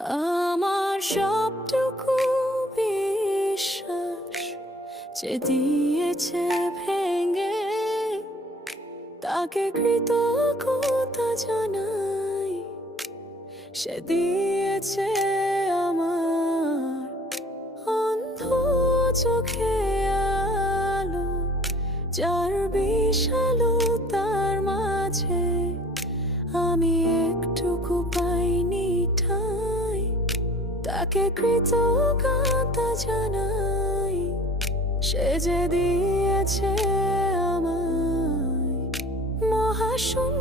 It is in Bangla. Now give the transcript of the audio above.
আমার সবটুকু বিশ্বাস যে দিয়েছে ভেঙে, তাকে কৃতজ্ঞতা জানাই। সে দিয়েছে আমার অন্ধ চোখে আলো, যার বিশালতার মাঝে আমি একটুকু পাইনি ঠাঁই। তাকে কৃতজ্ঞতা জানাই, সে যে দিয়েছে আমায় মহাশূন্য